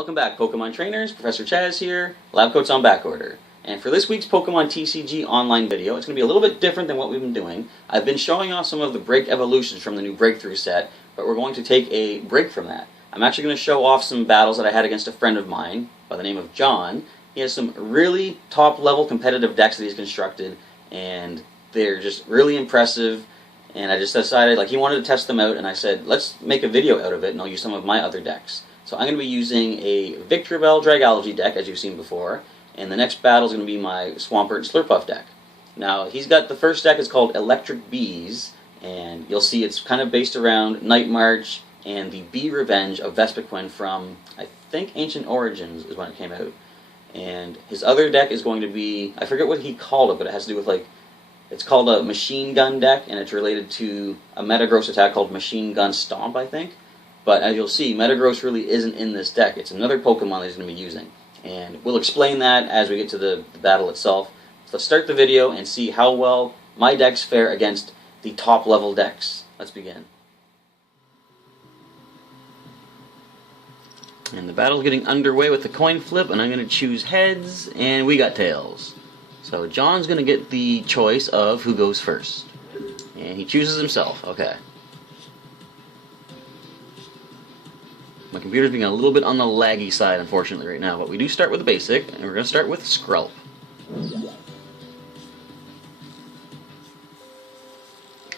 Welcome back, Pokemon trainers. Professor Chaz here. Lab coats on back order. And for this week's Pokemon TCG online video, it's going to be a little bit different than what we've been doing. I've been showing off some of the break evolutions from the new Breakthrough set, but we're going to take a break from that. I'm actually going to show off some battles that I had against a friend of mine by the name of John. He has some really top-level competitive decks that he's constructed, and they're just really impressive. And I just decided, he wanted to test them out, and I said, let's make a video out of it, and I'll use some of my other decks. So I'm going to be using a Victreebel and Dragalge deck, as you've seen before, and the next battle is going to be my Swampert and Slurpuff deck. Now, he's got the first deck is called Electric Bees, and you'll see it's kind of based around Night March and the Bee Revenge of Vespiquen from, I think, Ancient Origins is when it came out. And his other deck is going to be, I forget what he called it, but it has to do with, it's called a Machine Gun deck, and it's related to a Metagross attack called Machine Gun Stomp, I think. But as you'll see, Metagross really isn't in this deck. It's another Pokemon that he's going to be using. And we'll explain that as we get to the battle itself. So let's start the video and see how well my decks fare against the top level decks. Let's begin. And the battle's getting underway with the coin flip, and I'm going to choose heads, and we got tails. So John's going to get the choice of who goes first. And he chooses himself. Okay. My computer's being a little bit on the laggy side, unfortunately, right now, but we do start with a basic, and we're going to start with Skrelp.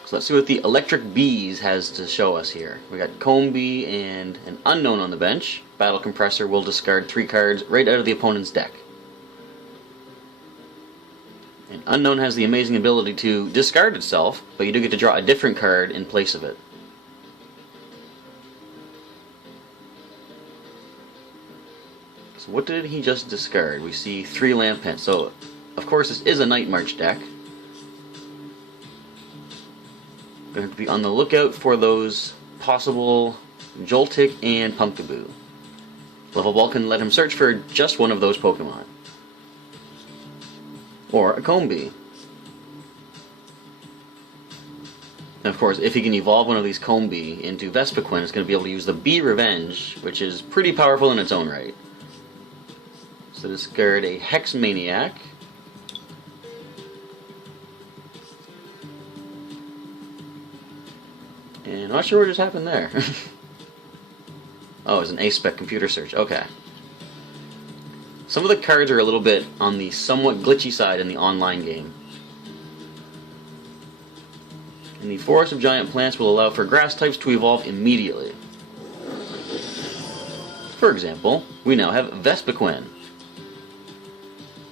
So let's see what the Electric Bees has to show us here. We got Combee and an Unknown on the bench. Battle Compressor will discard 3 cards right out of the opponent's deck. And Unknown has the amazing ability to discard itself, but you do get to draw a different card in place of it. So what did he just discard? We see 3 Lampent. So, of course, this is a Night March deck. Going to be on the lookout for those possible Joltik and Pumpkaboo. Level Ball can let him search for just one of those Pokemon. Or a Combee. And of course, if he can evolve one of these Combee into Vespiquen, it's going to be able to use the Bee Revenge, which is pretty powerful in its own right. So discard a Hex Maniac. And I'm not sure what just happened there. Oh, it's an A-Spec computer search. Okay. Some of the cards are a little bit on the somewhat glitchy side in the online game. And the Forest of Giant Plants will allow for grass types to evolve immediately. For example, we now have Vespiquen.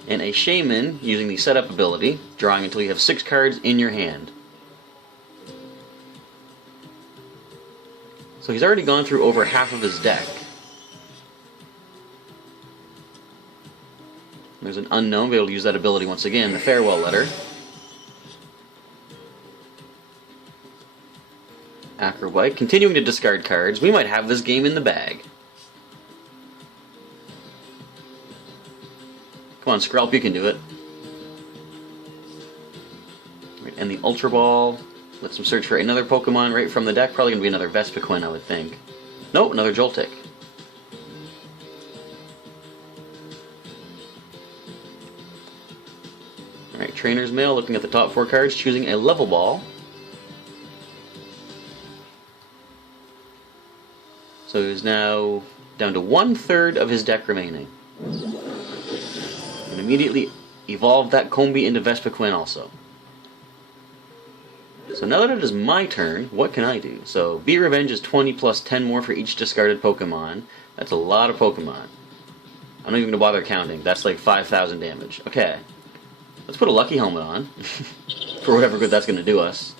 And a Shaman using the setup ability, drawing until you have 6 cards in your hand. So he's already gone through over half of his deck. There's an Unknown, be able to use that ability once again, the Farewell Letter. Acrobite, continuing to discard cards. We might have this game in the bag. Come on, Skrelp, you can do it. Right, and the Ultra Ball lets him search for another Pokemon right from the deck. Probably going to be another Vespiquen, I would think. Nope, another Joltik. Alright, Trainer's Mail, looking at the top 4 cards, choosing a Level Ball. So he's now down to 1/3 of his deck remaining. And immediately evolve that Combee into Vespiquen also. So now that it is my turn, what can I do? So Bee Revenge is 20 plus 10 more for each discarded Pokemon. That's a lot of Pokemon. I'm not even going to bother counting. That's like 5,000 damage. Okay. Let's put a Lucky Helmet on. For whatever good that's going to do us.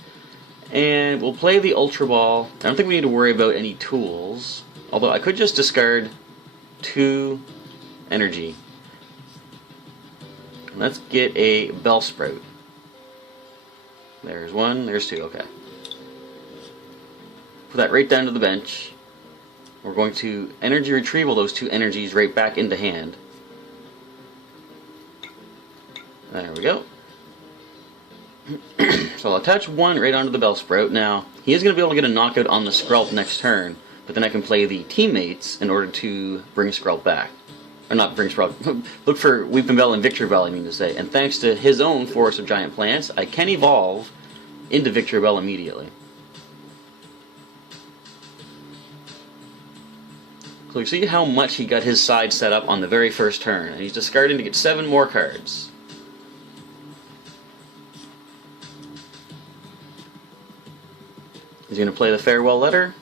And we'll play the Ultra Ball. I don't think we need to worry about any tools. Although I could just discard 2 energy. Let's get a Bellsprout. There's 1, there's 2, okay. Put that right down to the bench. We're going to energy retrieval those 2 energies right back into hand. There we go. So I'll attach 1 right onto the Bellsprout. Now, he is going to be able to get a knockout on the Skrelp next turn, but then I can play the teammates in order to bring Skrelp back. Or not bring Skrelp, look for Weeping Bell and Victreebel, I mean to say. And thanks to his own Forest of Giant Plants, I can evolve into Victreebel immediately. So you see how much he got his side set up on the very first turn, and he's discarding to get 7 more cards. He's going to play the Farewell Letter.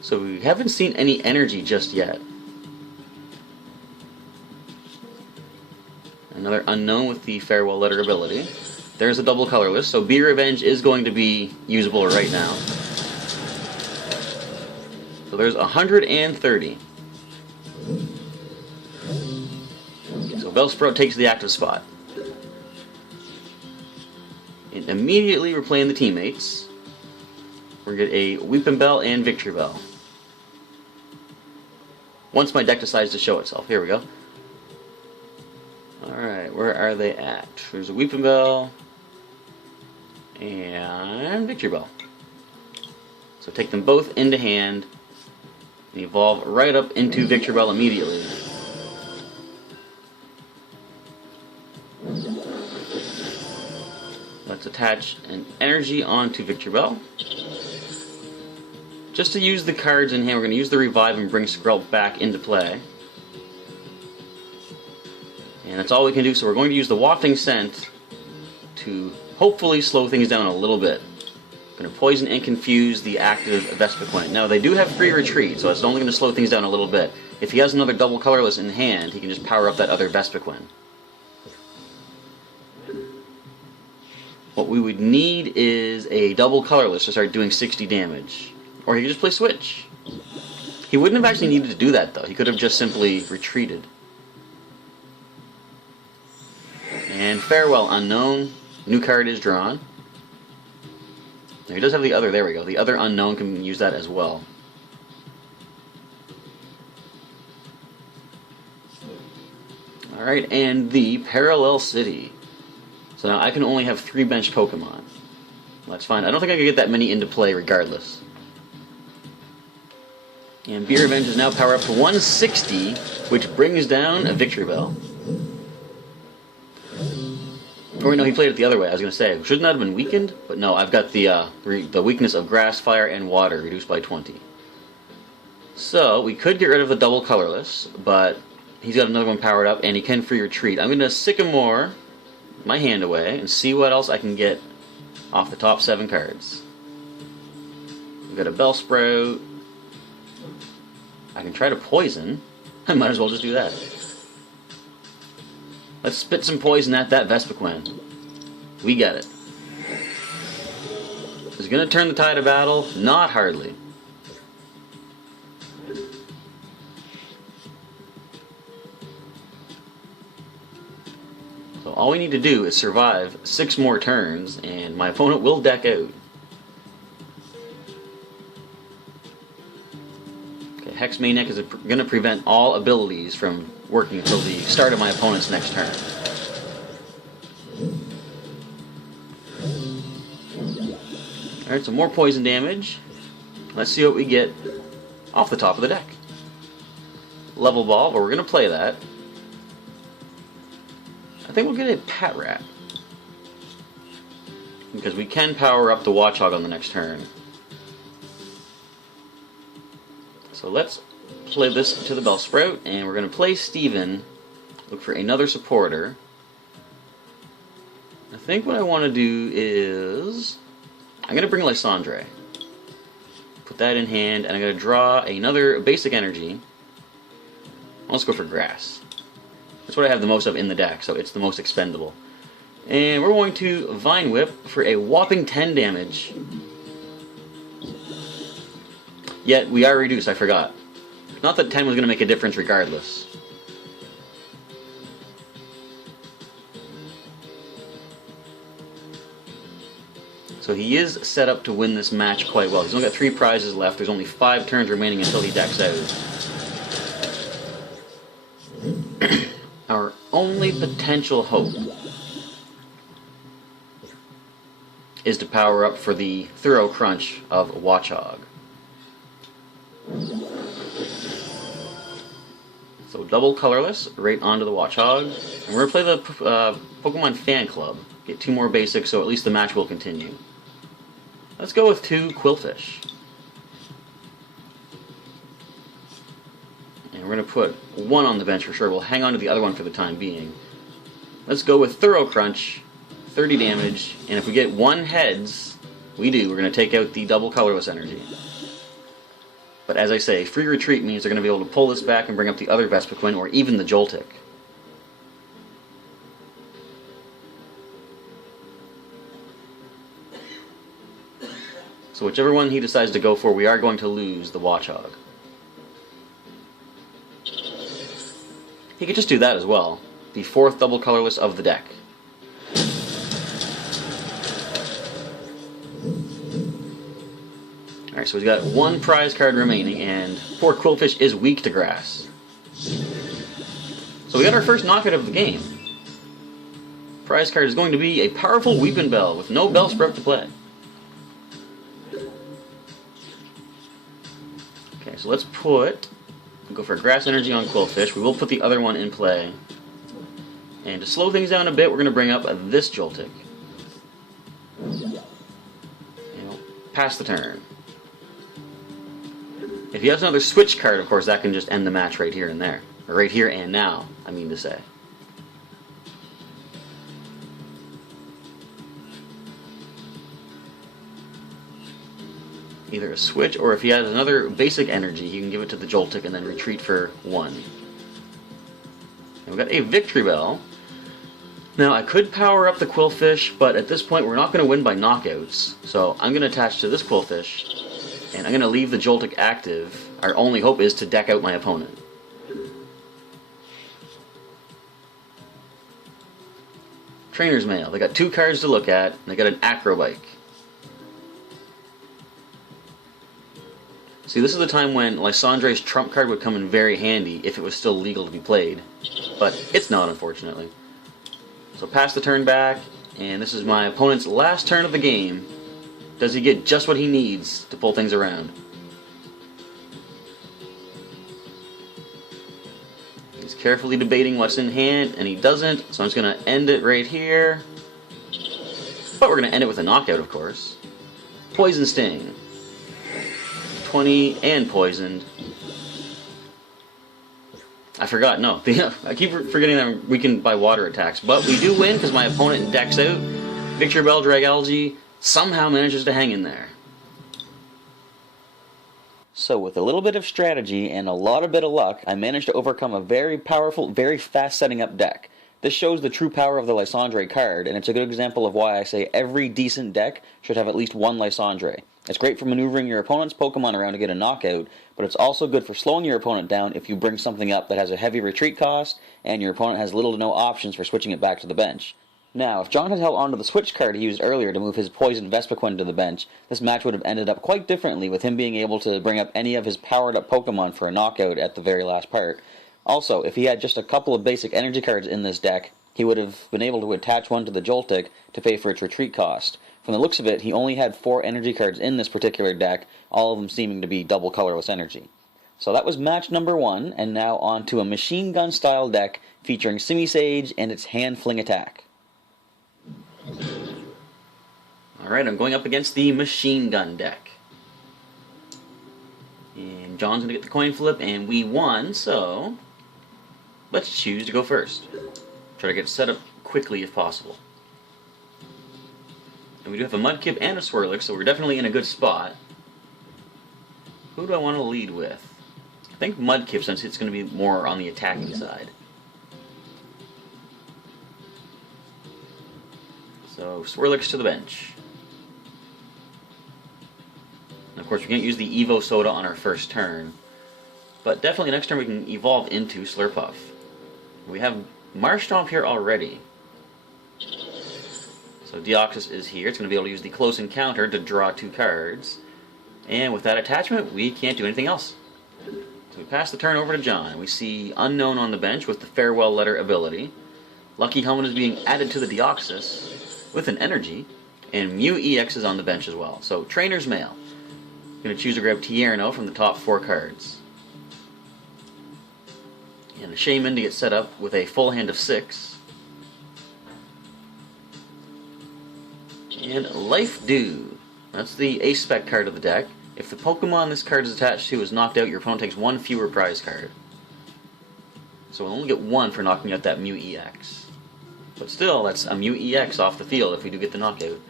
So we haven't seen any energy just yet. Another unknown with the Farewell Letter ability. There's a double colorless, so Be Revenge is going to be usable right now. So there's 130. So Bellsprout takes the active spot. And immediately we're playing the teammates. We're going to get a Weeping Bell and Victreebel. Once my deck decides to show itself. Here we go. Alright, where are they at? There's a Weeping Bell and Victreebel. So take them both into hand and evolve right up into Victreebel immediately. Let's attach an energy onto Victreebel. Just to use the cards in hand, we're going to use the Revive and bring Skrelp back into play. And that's all we can do, so we're going to use the Wafting Scent to hopefully slow things down a little bit. Going to poison and confuse the active Vespiquen. Now, they do have free retreat, so it's only going to slow things down a little bit. If he has another double colorless in hand, he can just power up that other Vespiquen. What we would need is a double colorless to start doing 60 damage. Or he could just play Switch. He wouldn't have actually needed to do that, though. He could have just simply retreated. And Farewell Unknown. New card is drawn. Now he does have the other, there we go. The other Unknown can use that as well. Alright, and the Parallel City. So now I can only have 3 bench Pokemon. That's fine. I don't think I could get that many into play regardless. And Be Revenge is now powered up to 160, which brings down a Victreebel. Or wait, no, he played it the other way. I was going to say, shouldn't that have been weakened? But no, I've got the weakness of Grass, Fire, and Water reduced by 20. So, we could get rid of the double colorless, but he's got another one powered up, and he can free retreat. I'm going to Sycamore my hand away and see what else I can get off the top 7 cards. We've got a Bellsprout. I can try to poison. I might as well just do that. Let's spit some poison at that Vespiquen. We get it. Is it going to turn the tide of battle? Not hardly. So all we need to do is survive 6 more turns, and my opponent will deck out. Hex Maniac is going to prevent all abilities from working until the start of my opponent's next turn. Alright, so more poison damage. Let's see what we get off the top of the deck. Level Ball, but we're going to play that. I think we'll get a Pat Rat. Because we can power up the Watchog on the next turn. So let's play this to the Bellsprout, and we're going to play Steven, look for another supporter. I think what I want to do is, I'm going to bring Lysandre. Put that in hand, and I'm going to draw another basic energy. Let's go for Grass. That's what I have the most of in the deck, so it's the most expendable. And we're going to Vine Whip for a whopping 10 damage. Yet, we are reduced, I forgot. Not that 10 was going to make a difference regardless. So he is set up to win this match quite well. He's only got 3 prizes left. There's only 5 turns remaining until he decks out. Our only potential hope is to power up for the thorough crunch of Watchog. So double colorless right onto the Watchog. And we're going to play the Pokemon Fan Club. Get 2 more basics so at least the match will continue. Let's go with 2 Qwilfish. And we're going to put 1 on the bench for sure. We'll hang on to the other one for the time being. Let's go with Thorough Crunch, 30 damage, and if we get 1 heads, we're going to take out the double colorless energy. But as I say, free retreat means they're going to be able to pull this back and bring up the other Vespiquen or even the Joltik. So whichever one he decides to go for, we are going to lose the Watchog. He could just do that as well. The 4th double colorless of the deck. Alright, so we've got 1 prize card remaining, and poor Qwilfish is weak to grass. So we got our first knockout of the game. Prize card is going to be a powerful Weepin' Bell with no Bellsprout to play. Okay, so let's go for Grass Energy on Qwilfish. We will put the other one in play. And to slow things down a bit, we're going to bring up this Joltik. And we'll pass the turn. If he has another switch card, of course, that can just end the match right here and there. Or right here and now, I mean to say. Either a switch, or if he has another basic energy, he can give it to the Joltik and then retreat for 1. And we've got a Victreebel. Now, I could power up the Qwilfish, but at this point we're not going to win by knockouts. So I'm going to attach to this Qwilfish, and I'm going to leave the Joltik active. Our only hope is to deck out my opponent. Trainer's Mail. They got 2 cards to look at, and they got an Acrobike. See, this is the time when Lysandre's trump card would come in very handy if it was still legal to be played. But it's not, unfortunately. So pass the turn back, and this is my opponent's last turn of the game. Does he get just what he needs to pull things around? He's carefully debating what's in hand, and he doesn't, so I'm just going to end it right here. But we're going to end it with a knockout, of course. Poison Sting. 20 and poisoned. I forgot, no. I keep forgetting that I'm weakened by water attacks. But we do win because my opponent decks out. Victreebel and Dragalge somehow manages to hang in there. So with a little bit of strategy and a lot of bit of luck, I managed to overcome a very powerful, very fast setting up deck. This shows the true power of the Lysandre card, and it's a good example of why I say every decent deck should have at least 1 Lysandre. It's great for maneuvering your opponent's Pokemon around to get a knockout, but it's also good for slowing your opponent down if you bring something up that has a heavy retreat cost, and your opponent has little to no options for switching it back to the bench. Now, if John had held onto the switch card he used earlier to move his Poison Vespiquen to the bench, this match would have ended up quite differently, with him being able to bring up any of his powered-up Pokemon for a knockout at the very last part. Also, if he had just a couple of basic energy cards in this deck, he would have been able to attach one to the Joltik to pay for its retreat cost. From the looks of it, he only had 4 energy cards in this particular deck, all of them seeming to be double colorless energy. So that was match number 1, and now on to a machine gun style deck featuring Simisage and its Hand Fling attack. Alright, I'm going up against the machine gun deck. And John's going to get the coin flip, and we won, so let's choose to go first. Try to get set up quickly if possible. And we do have a Mudkip and a Swirlix, so we're definitely in a good spot. Who do I want to lead with? I think Mudkip, since it's going to be more on the attacking side. So, Swirlix to the bench. And of course, we can't use the Evo Soda on our first turn. But definitely next turn we can evolve into Slurpuff. We have Marshtomp here already. So Deoxys is here. It's going to be able to use the Close Encounter to draw 2 cards. And with that attachment, we can't do anything else. So we pass the turn over to John. We see Unknown on the bench with the Farewell Letter ability. Lucky Helmet is being added to the Deoxys with an energy. and Mew EX is on the bench as well. So Trainer's Mail. I'm going to choose to grab Tierno from the top 4 cards. And a Shaman to get set up with a full hand of 6. And Life Dew. That's the Ace Spec card of the deck. If the Pokemon this card is attached to is knocked out, your opponent takes 1 fewer prize card. So we'll only get 1 for knocking out that Mew EX. But still, that's a Mew EX off the field if we do get the knockout.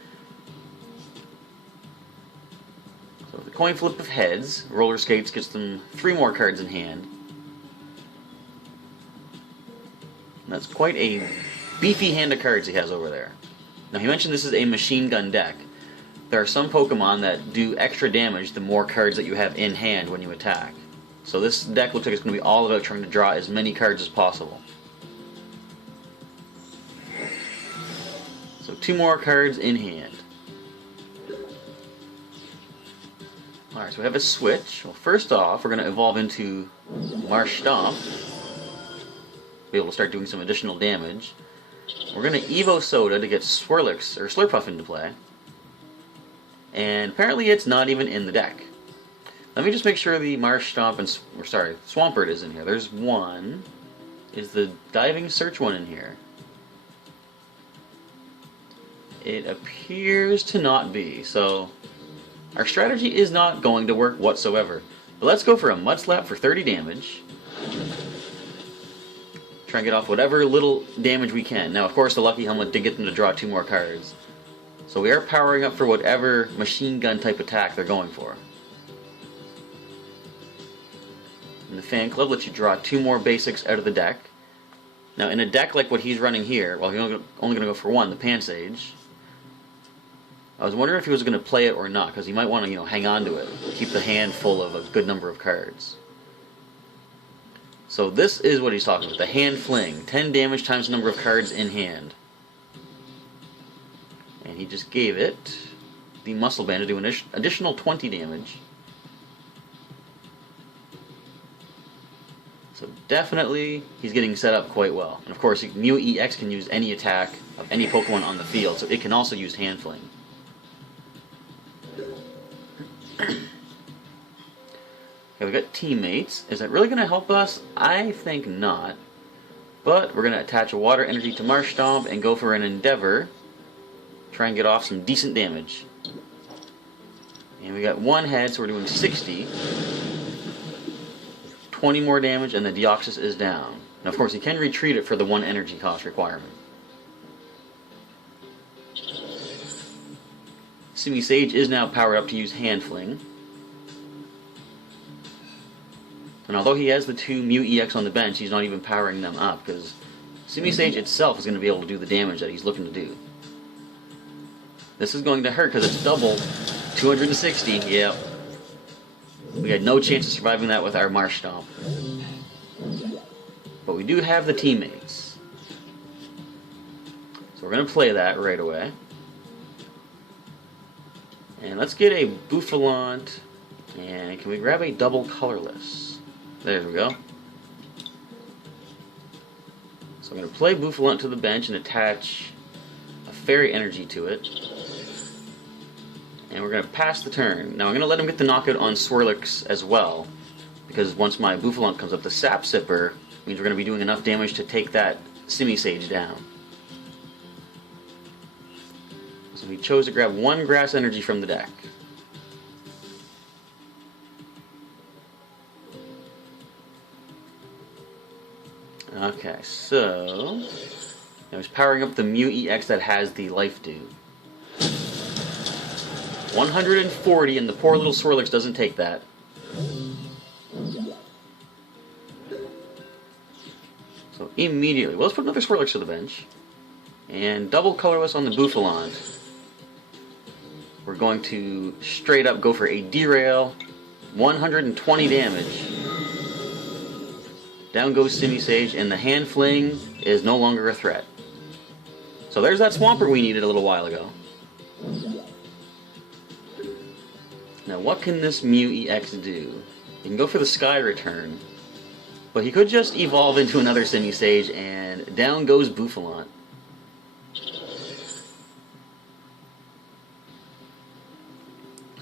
So the coin flip of heads, Roller Skates gets them 3 more cards in hand. And that's quite a beefy hand of cards he has over there. Now he mentioned this is a machine gun deck. There are some Pokemon that do extra damage the more cards that you have in hand when you attack. So this deck looks like it's going to be all about trying to draw as many cards as possible. So 2 more cards in hand. Alright, so we have a switch. Well, first off, we're going to evolve into Marshtomp. Be able to start doing some additional damage. We're going to Evo Soda to get Swirlix or Slurpuff into play. And apparently it's not even in the deck. Let me just make sure the Marshtomp and Swampert is in here. There's one. Is the Diving Search one in here? It appears to not be. So our strategy is not going to work whatsoever. But let's go for a Mud Slap for 30 damage. Try and get off whatever little damage we can. Now, of course, the Lucky Helmet did get them to draw 2 more cards. So we are powering up for whatever machine gun type attack they're going for. And the Fan Club lets you draw 2 more basics out of the deck. Now, in a deck like what he's running here, well, he's only going to go for 1, the Pansage. I was wondering if he was going to play it or not, because he might want to, hang on to it, keep the hand full of a good number of cards. So this is what he's talking about, the Hand Fling, 10 damage times the number of cards in hand. And he just gave it the Muscle Band to do an additional 20 damage. So definitely he's getting set up quite well. And of course, Mew EX can use any attack of any Pokemon on the field, so it can also use Hand Fling. Okay, we got Teammates. Is that really going to help us? I think not. But we're going to attach a Water Energy to Marshtomp and go for an Endeavor. Try and get off some decent damage. And we got 1 head, so we're doing 60. 20 more damage, and the Deoxys is down. Now, of course, you can retreat it for the 1 energy cost requirement. Simisage is now powered up to use Hand Fling. And although he has the 2 Mew EX on the bench, he's not even powering them up, because Simisage itself is going to be able to do the damage that he's looking to do. This is going to hurt because it's double 260. Yep. We had no chance of surviving that with our Marshtomp. But we do have the Teammates. So we're going to play that right away. And let's get a Bouffalant. And can we grab a double colorless? There we go. So I'm going to play Bouffalant to the bench and attach a Fairy Energy to it. And we're going to pass the turn. Now I'm going to let him get the knockout on Swirlix as well, because once my Bouffalant comes up, the Sap Sipper means we're going to be doing enough damage to take that Simisage down. So he chose to grab 1 Grass Energy from the deck. Okay, so now he's powering up the Mew EX that has the Life Dew. 140, and the poor little Swirlix doesn't take that. So immediately, well, let's put another Swirlix to the bench. And double colorless on the Bouffalant. We're going to straight up go for a Derail. 120 damage. Down goes Simisage, and the Hand Fling is no longer a threat. So there's that Swampert we needed a little while ago. Now what can this Mew EX do? He can go for the Sky Return, but he could just evolve into another Simisage, and down goes Bouffalant.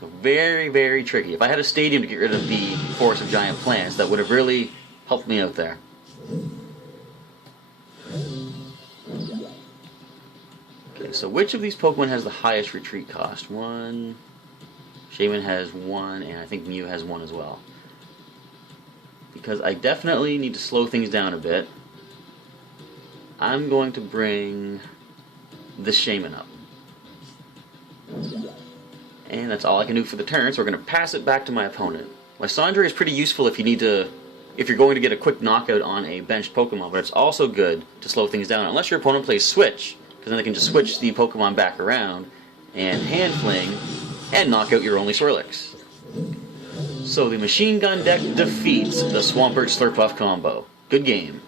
So very, very tricky. If I had a stadium to get rid of the forest of giant plants, that would have really helped me out there. Okay, so which of these Pokemon has the highest retreat cost? 1, Shaman has 1, and I think Mew has 1 as well. Because I definitely need to slow things down a bit, I'm going to bring this Shaman up. And that's all I can do for the turn, so we're going to pass it back to my opponent. Lysandre is pretty useful if you're going to get a quick knockout on a benched Pokemon, but it's also good to slow things down, unless your opponent plays Switch, because then they can just switch the Pokemon back around and Hand Fling and knock out your only Swirlix. So the Machine Gun deck defeats the Swampert Slurpuff combo. Good game.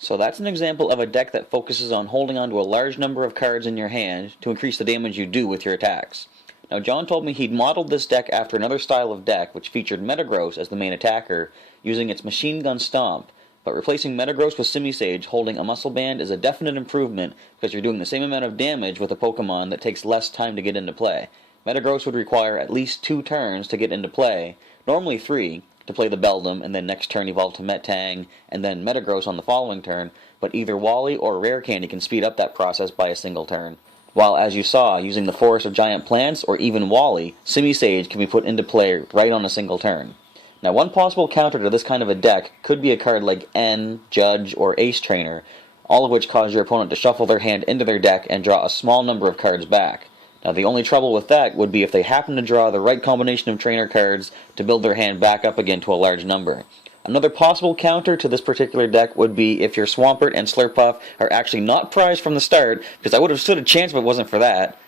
So that's an example of a deck that focuses on holding on to a large number of cards in your hand to increase the damage you do with your attacks. Now John told me he'd modeled this deck after another style of deck which featured Metagross as the main attacker, using its Machine Gun Stomp, but replacing Metagross with Simisage holding a Muscle Band is a definite improvement because you're doing the same amount of damage with a Pokemon that takes less time to get into play. Metagross would require at least 2 turns to get into play, normally 3, to play the Beldum, and then next turn evolve to Metang, and then Metagross on the following turn, but either Wally or Rare Candy can speed up that process by a single turn. While, as you saw, using the Forest of Giant Plants, or even Wally, Simisage can be put into play right on a single turn. Now, one possible counter to this kind of a deck could be a card like N, Judge, or Ace Trainer, all of which cause your opponent to shuffle their hand into their deck and draw a small number of cards back. Now, the only trouble with that would be if they happen to draw the right combination of trainer cards to build their hand back up again to a large number. Another possible counter to this particular deck would be if your Swampert and Slurpuff are actually not prized from the start, because I would have stood a chance if it wasn't for that.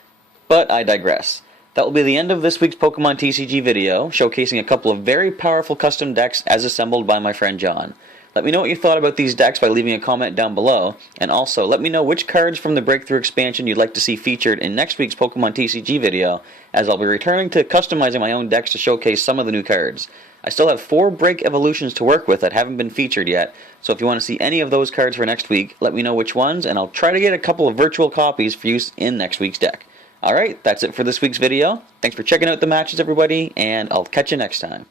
But I digress. That will be the end of this week's Pokemon TCG video, showcasing a couple of very powerful custom decks as assembled by my friend John. Let me know what you thought about these decks by leaving a comment down below, and also let me know which cards from the Breakthrough expansion you'd like to see featured in next week's Pokemon TCG video, as I'll be returning to customizing my own decks to showcase some of the new cards. I still have 4 Break Evolutions to work with that haven't been featured yet, so if you want to see any of those cards for next week, let me know which ones, and I'll try to get a couple of virtual copies for use in next week's deck. Alright, that's it for this week's video. Thanks for checking out the matches, everybody, and I'll catch you next time.